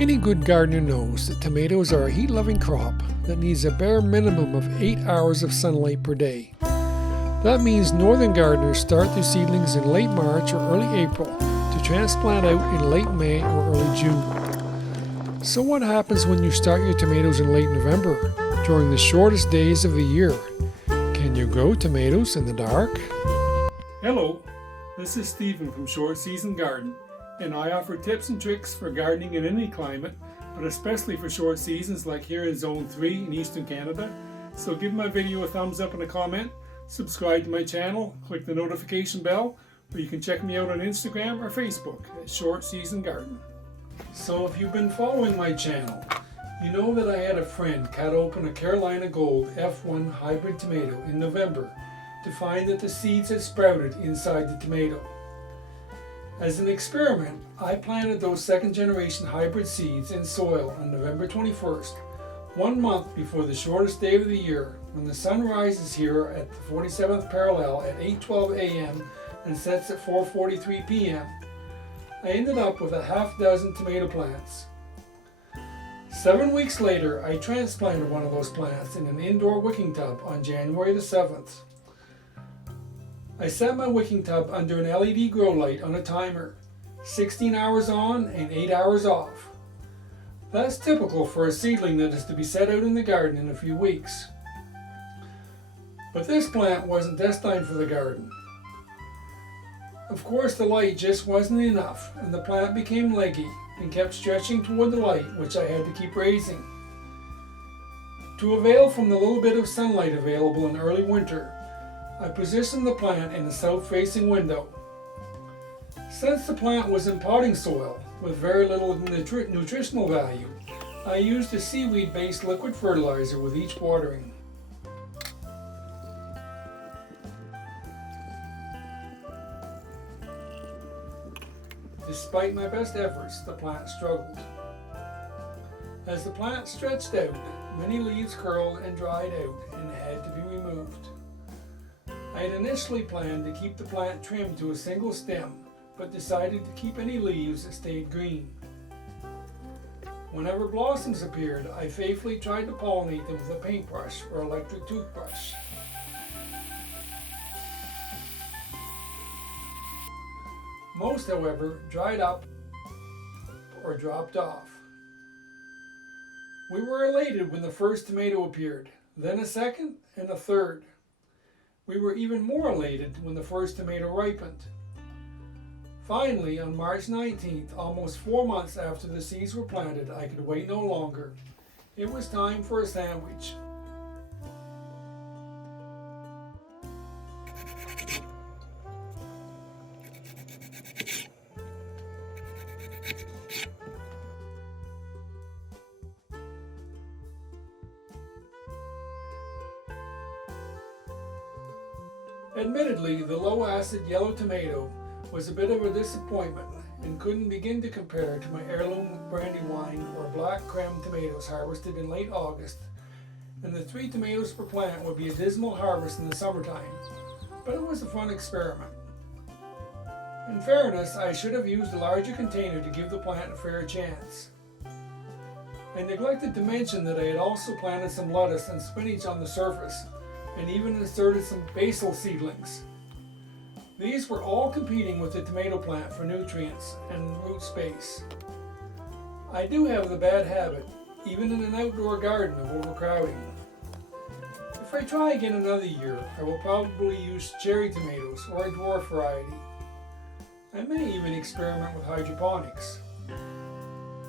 Any good gardener knows that tomatoes are a heat-loving crop that needs a bare minimum of 8 hours of sunlight per day. That means northern gardeners start their seedlings in late March or early April to transplant out in late May or early June. So what happens when you start your tomatoes in late November, during the shortest days of the year? Can you grow tomatoes in the dark? Hello, this is Stephen from Short Season Garden, and I offer tips and tricks for gardening in any climate, but especially for short seasons like here in Zone 3 in Eastern Canada. So give my video a thumbs up and a comment, subscribe to my channel, click the notification bell, or you can check me out on Instagram or Facebook at Short Season Garden. So if you've been following my channel, you know that I had a friend cut open a Carolina Gold F1 hybrid tomato in November to find that the seeds had sprouted inside the tomato. As an experiment, I planted those second generation hybrid seeds in soil on November 21st, 1 month before the shortest day of the year, when the sun rises here at the 47th parallel at 8:12 a.m. and sets at 4:43 p.m. I ended up with a half dozen tomato plants. 7 weeks later, I transplanted one of those plants in an indoor wicking tub on January the 7th. I set my wicking tub under an LED grow light on a timer, 16 hours on and 8 hours off. That's typical for a seedling that is to be set out in the garden in a few weeks. But this plant wasn't destined for the garden. Of course, the light just wasn't enough, and the plant became leggy and kept stretching toward the light, which I had to keep raising. To avail from the little bit of sunlight available in early winter, I positioned the plant in a south-facing window. Since the plant was in potting soil with very little nutritional value, I used a seaweed-based liquid fertilizer with each watering. Despite my best efforts, the plant struggled. As the plant stretched out, many leaves curled and dried out and had to be removed. I had initially planned to keep the plant trimmed to a single stem, but decided to keep any leaves that stayed green. Whenever blossoms appeared, I faithfully tried to pollinate them with a paintbrush or electric toothbrush. Most, however, dried up or dropped off. We were elated when the first tomato appeared, then a second and a third. We were even more elated when the first tomato ripened. Finally, on March 19th, almost 4 months after the seeds were planted, I could wait no longer. It was time for a sandwich. Admittedly, the low-acid yellow tomato was a bit of a disappointment and couldn't begin to compare to my heirloom brandywine or black creme tomatoes harvested in late August, and the 3 tomatoes per plant would be a dismal harvest in the summertime, but it was a fun experiment. In fairness, I should have used a larger container to give the plant a fair chance. I neglected to mention that I had also planted some lettuce and spinach on the surface, and even inserted some basil seedlings. These were all competing with the tomato plant for nutrients and root space. I do have the bad habit, even in an outdoor garden, of overcrowding. If I try again another year, I will probably use cherry tomatoes or a dwarf variety. I may even experiment with hydroponics.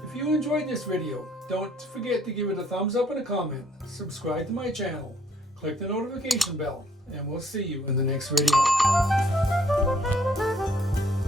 If you enjoyed this video, don't forget to give it a thumbs up and a comment, subscribe to my channel, click the notification bell, and we'll see you in the next video.